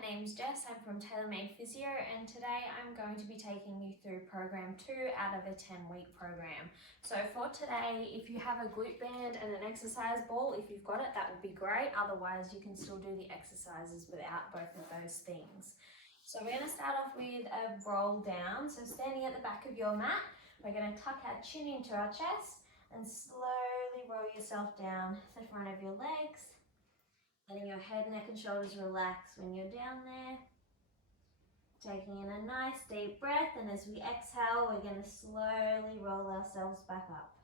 my name's Jess, I'm from TMP Physio, and today I'm going to be taking you through program 2 out of a 10-week program. So for today, if you have a glute band and an exercise ball, if you've got it, that would be great. Otherwise, you can still do the exercises without both of those things. So we're going to start off with a roll down. So standing at the back of your mat, we're going to tuck our chin into our chest and slowly roll yourself down the front of your legs. Letting your head, neck and shoulders relax when you're down there. Taking in a nice deep breath, and as we exhale, we're going to slowly roll ourselves back up.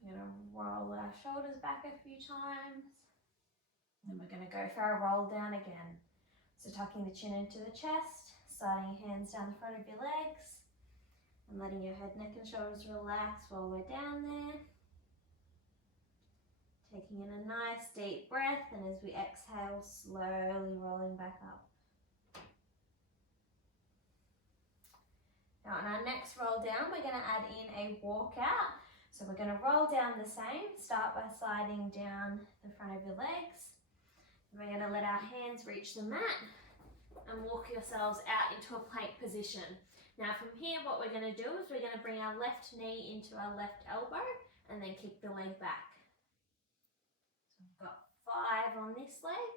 We're going to roll our shoulders back a few times. Then we're going to go for our roll down again. So tucking the chin into the chest, sliding your hands down the front of your legs, and letting your head, neck and shoulders relax while we're down there. Taking in a nice deep breath, and as we exhale, slowly rolling back up. Now on our next roll down, we're going to add in a walkout. So we're going to roll down the same. Start by sliding down the front of your legs. And we're going to let our hands reach the mat and walk yourselves out into a plank position. Now from here, what we're going to do is we're going to bring our left knee into our left elbow and then kick the leg back. So we've got 5 on this leg.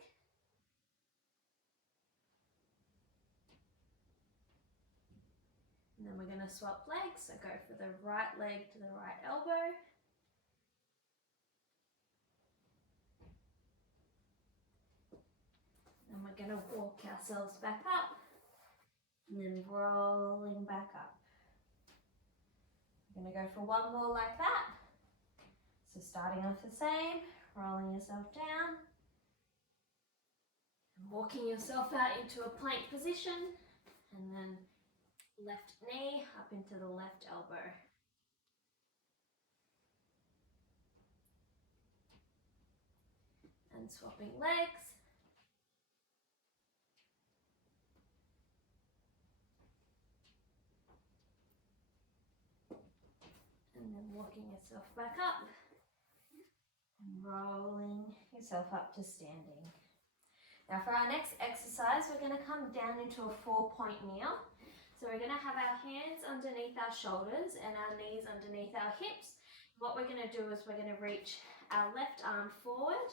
And then we're going to swap legs. So go for the right leg to the right elbow. And we're going to walk ourselves back up. And then rolling back up. We're going to go for one more like that. So starting off the same. Rolling yourself down and walking yourself out into a plank position, and then left knee up into the left elbow. And swapping legs. And then walking yourself back up. And rolling yourself up to standing. Now for our next exercise, we're going to come down into a 4-point kneel. So we're going to have our hands underneath our shoulders and our knees underneath our hips. What we're going to do is we're going to reach our left arm forward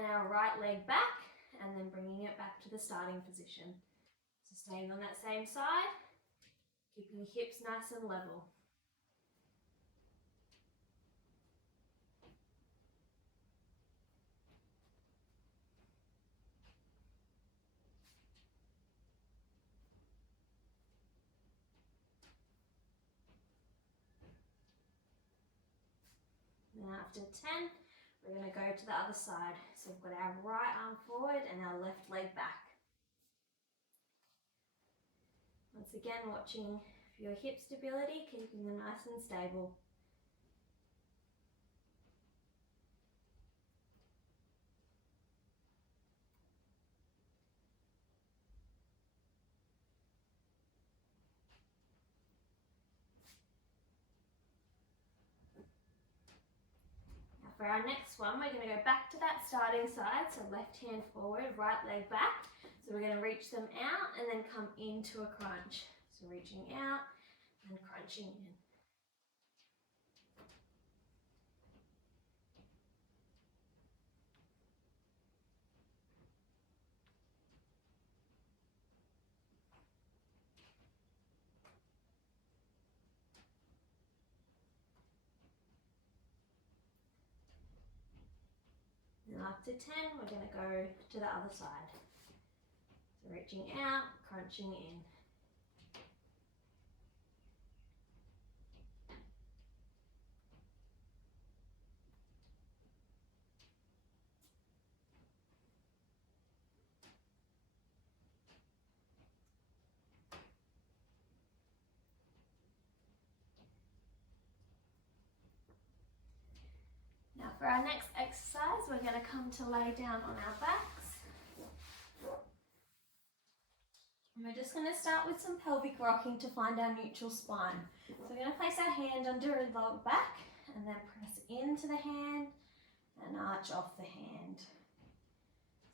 and our right leg back, and then bringing it back to the starting position. So staying on that same side, keeping your hips nice and level. Then after 10, we're going to go to the other side. So we've got our right arm forward and our left leg back. Once again, watching for your hip stability, keeping them nice and stable. For our next one, we're going to go back to that starting side, so left hand forward, right leg back. So we're going to reach them out and then come into a crunch. So reaching out and crunching in. And after 10, we're going to go to the other side. So reaching out, crunching in. Now for our next exercise, we're going to come to lay down on our backs. And we're just going to start with some pelvic rocking to find our neutral spine. So we're going to place our hand under our lower back and then press into the hand and arch off the hand.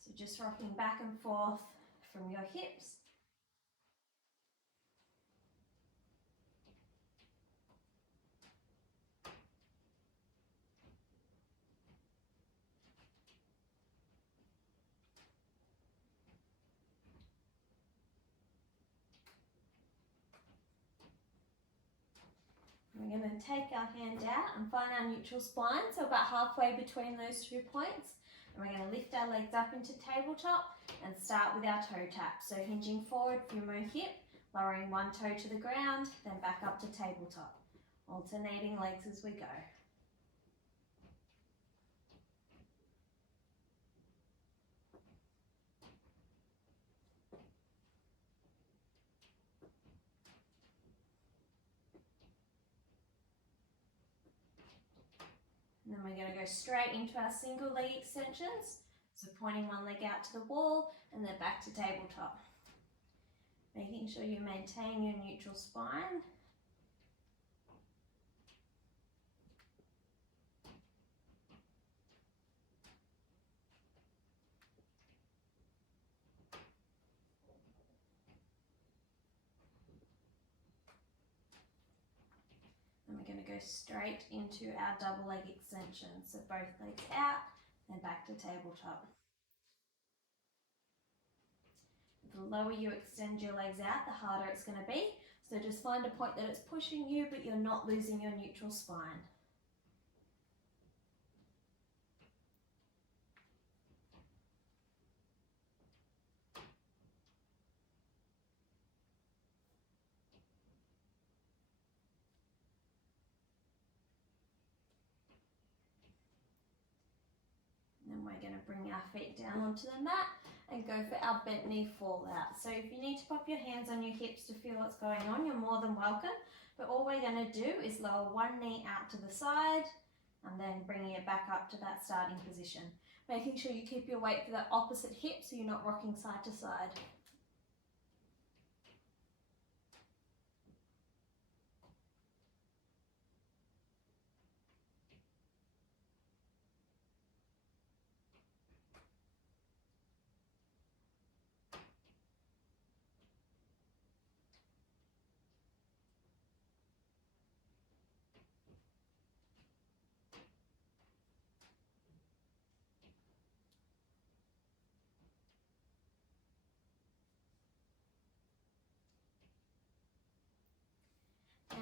So just rocking back and forth from your hips. We're going to take our hand out and find our neutral spine, so about halfway between those 2 points. And we're going to lift our legs up into tabletop and start with our toe tap. So hinging forward, femoral hip, lowering one toe to the ground, then back up to tabletop. Alternating legs as we go. And then we're going to go straight into our single leg extensions. So pointing one leg out to the wall and then back to tabletop. Making sure you maintain your neutral spine. And we're going to go straight into our double leg extension. So both legs out, then back to tabletop. The lower you extend your legs out, the harder it's going to be. So just find a point that it's pushing you, but you're not losing your neutral spine. And then we're going to bring our feet down onto the mat and go for our bent knee fall out. So if you need to pop your hands on your hips to feel what's going on, you're more than welcome. But all we're going to do is lower one knee out to the side and then bringing it back up to that starting position. Making sure you keep your weight for that opposite hip so you're not rocking side to side.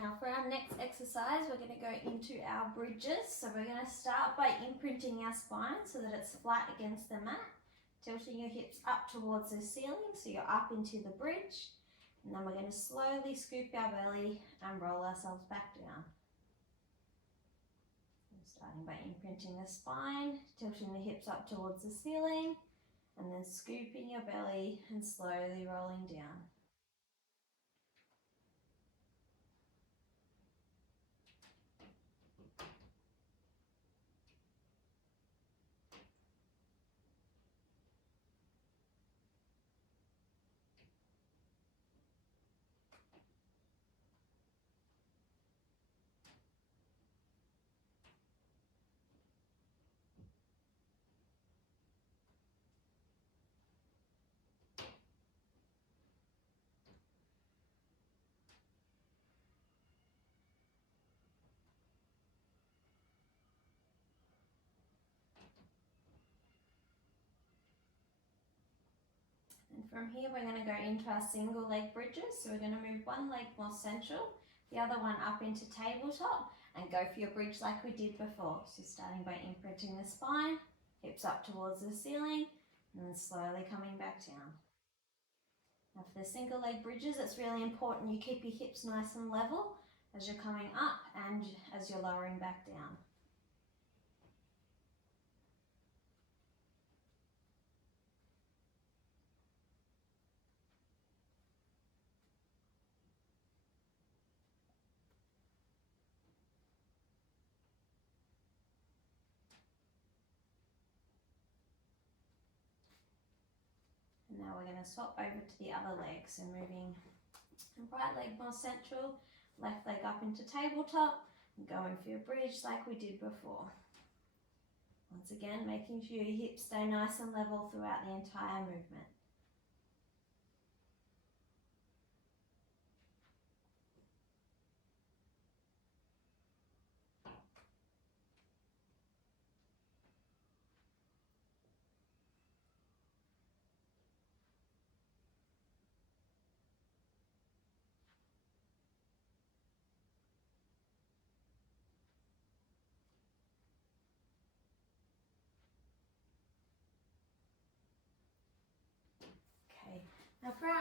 Now for our next exercise, we're going to go into our bridges. So we're going to start by imprinting our spine so that it's flat against the mat. Tilting your hips up towards the ceiling so you're up into the bridge. And then we're going to slowly scoop our belly and roll ourselves back down. Starting by imprinting the spine, tilting the hips up towards the ceiling, and then scooping your belly and slowly rolling down. And from here we're going to go into our single leg bridges. So we're going to move one leg more central, the other one up into tabletop, and go for your bridge like we did before. So starting by imprinting the spine, hips up towards the ceiling, and then slowly coming back down. Now for the single leg bridges, it's really important you keep your hips nice and level as you're coming up and as you're lowering back down. And now we're going to swap over to the other leg. So moving right leg more central, left leg up into tabletop, and going for your bridge like we did before. Once again, making sure your hips stay nice and level throughout the entire movement. Okay, now for our